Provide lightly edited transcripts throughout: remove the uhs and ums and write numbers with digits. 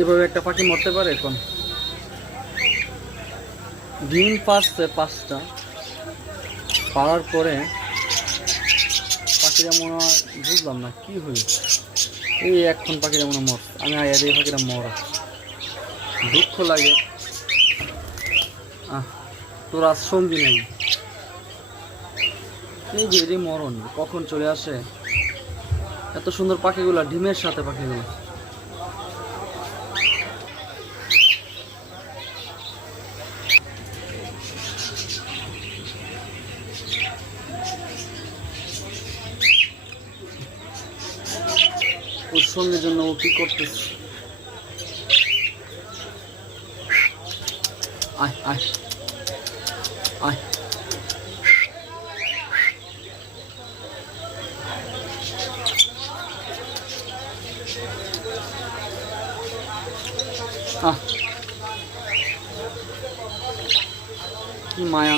এভাবে একটা পাখি মরতে পারে? এখন ডিম পারছে 5টা, পারার পরে পাখিরা মনে হয়, বুঝলাম না কি হইল, এই এখন পাখিরা মনে মর, আমি আয়া দিয়ে পাখিরা মরা, দুঃখ লাগে। তোর আজ সঙ্গী নেই, এই যে এরই মরণ কখন চলে আসে। এত সুন্দর পাখিগুলা, ডিমের সাথে পাখিগুলো। ওর সঙ্গের জন্য ও কি করতেছে? আয় আয় আয়, কি মায়া,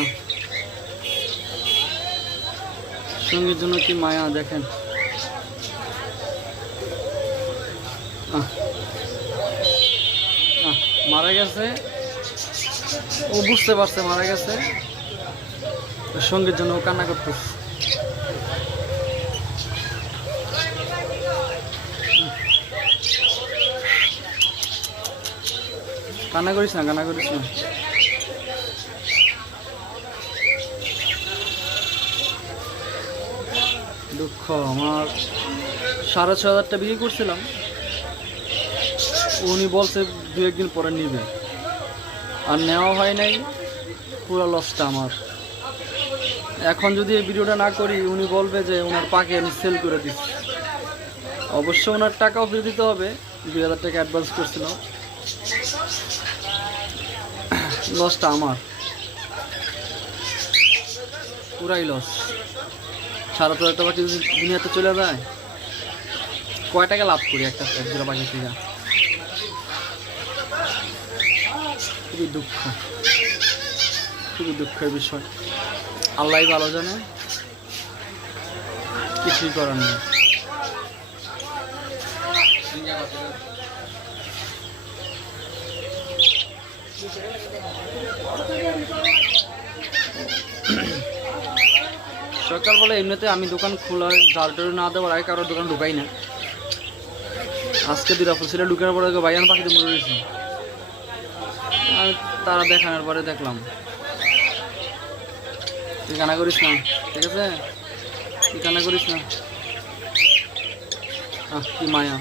সঙ্গীর জন্য কি মায়া দেখেন। মারা গেছে, ও বুঝতে পারছে মারা গেছে, সঙ্গীর জন্য ও কান্না করতেছে। কান্না করিস না, কান্না করিস না। দুঃখ আমার। 6,500 বিক্রি করছিলাম, উনি বলছে 2-1 দিন পরে নিবে, আর নেওয়া হয় নাই, পুরো লসটা আমার। এখন যদি এই ভিডিওটা না করি, উনি বলবে যে ওনার পাখি আমি সেল করে দিচ্ছি। অবশ্য ওনার টাকাও ফিরে দিতে হবে, 2,000 টাকা অ্যাডভান্স করছিল, লসটা আমার, পুরাই লস। 7,500 টাকা যদি দুনিয়াতে চলে যায়, কয় টাকা লাভ করি একটা জোড়া পাখি থেকে। খুবই দুঃখ, খুবই দুঃখের বিষয়। আল্লাহ ভালো জানে, কিছুই করার নেই। সরকার বলে এমনিতে আমি দোকান খোলা জালটারি না দেওয়ার আগে কারোর দোকান ঢুকাই না। আজকে দুটা ফুলছিলা ঢুকানোর পরে ভাইয়ান পাখিতে মরে রয়েছে, তারা দেখানোর পরে দেখলাম। তুই কান্না করিস না, ঠিক আছে? তুই কান্না করিস না। কি মায়া।